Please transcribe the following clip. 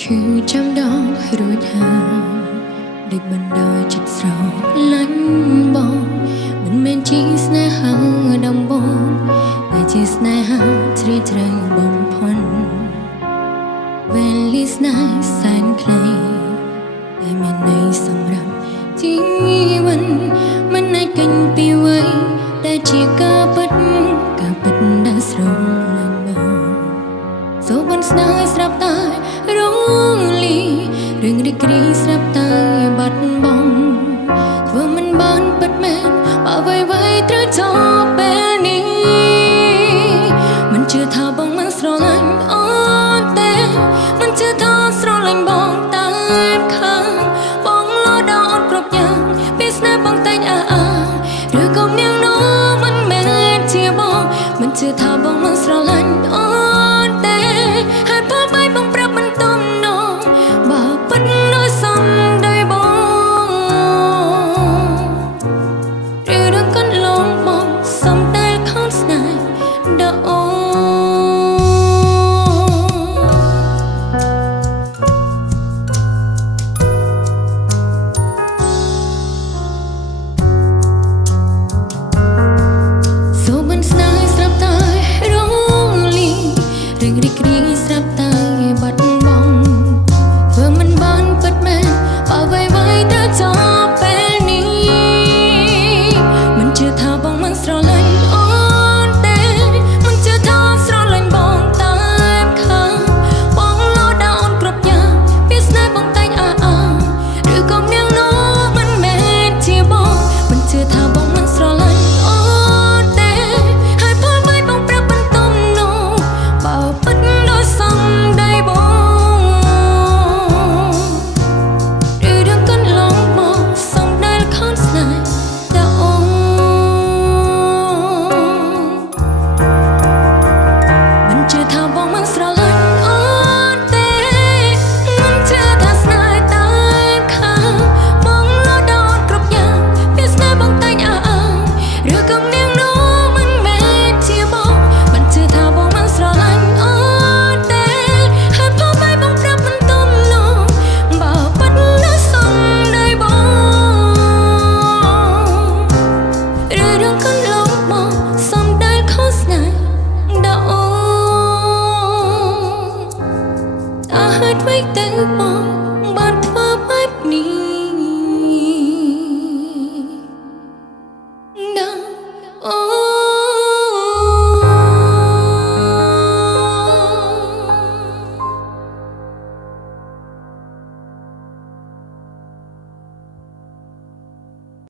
ឈឺចាំដងរួចហើយដូចបណ្ដោយចិត្តស្រឡាញ់បងមិនមែនជាស្នេហាដំបូងតែជាស្នេហាជ្រាលជ្រៅបំផុតវេលាស្នេហ៍សែនខ្លីតែមានន័យសម្រាប់ជីវិតមិនអាចកិញពីវ័យដែលជាការពិតដែលស្រឡាញ់បងសូបនស្នេហ៍ស្រាប់តែរងលីរឿងរីករាយស្រាប់តែបាត់បង់ធ្វើមិនបានពិតមែនបើអ្វីត្រូវចប់ពេលនេះមិនជឿថាបងមិនស្រឡាញ់អូនទេមិនជឿថាស្រឡាញ់បងតែខាងបងលោតដល់អូនគ្រប់យ៉ាងពីស្នេហ៍បងតែងឬក៏នាងនោះមិនមែនជាបងមិនជឿថាបងមិនស្រឡាញ់អូនទេហើយបើបាយបងប្រាប់មិនទំនងបើពិតដោយសំដីបងឬរឿងកន្លងបងសំដែលខំស្នេហ៍ដល់អូនសូបិនស្នេហ៍ស្រាប់តែរងលីរឿងរីករាយស្រាប់តែបាត់បង់ធ្វើមិនបានពិតមែនបើអ្វីត្រូវចប់ពេលនេះមិនជឿថាបងមិនស្រឡាញ់អូនទេមិនជឿថាស្រឡាញ់បងតែខាងបងលោតដល់អូនគ្រប់យ៉ាងពីស្នេហ៍បងតែងឬក៏នាងនោះមិនមែនជាបងមិនជឿថាបងមិនស្រឡាញ់អូនទេហើយពេលមិនបងប្រាប់មិនទំនងបើពិតដោយសំដីបងឬរឿងកន្លងមកសំដែលខំស្នេហ៍ដល់អូនមិនជឿថាបងមិនស្រឡាញ់អូនទេមិនជឿថាស្នេហ៍តែខាងបងលោតដល់អូនគ្រប់យ៉ាងពីស្នេហ៍បងតែងឬក៏នាងនោះមិនមែនជាបងមិនជឿថាបងមិនស្រឡាញ់អូនទេហើយបើបាយបងប្រាប់មិនទំនងបើពិតដោយសំដីបងឬរឿងកន្លងមកសំដែលខំស្នេហ៍ដល់អូនហេតុអ្វីទៅបង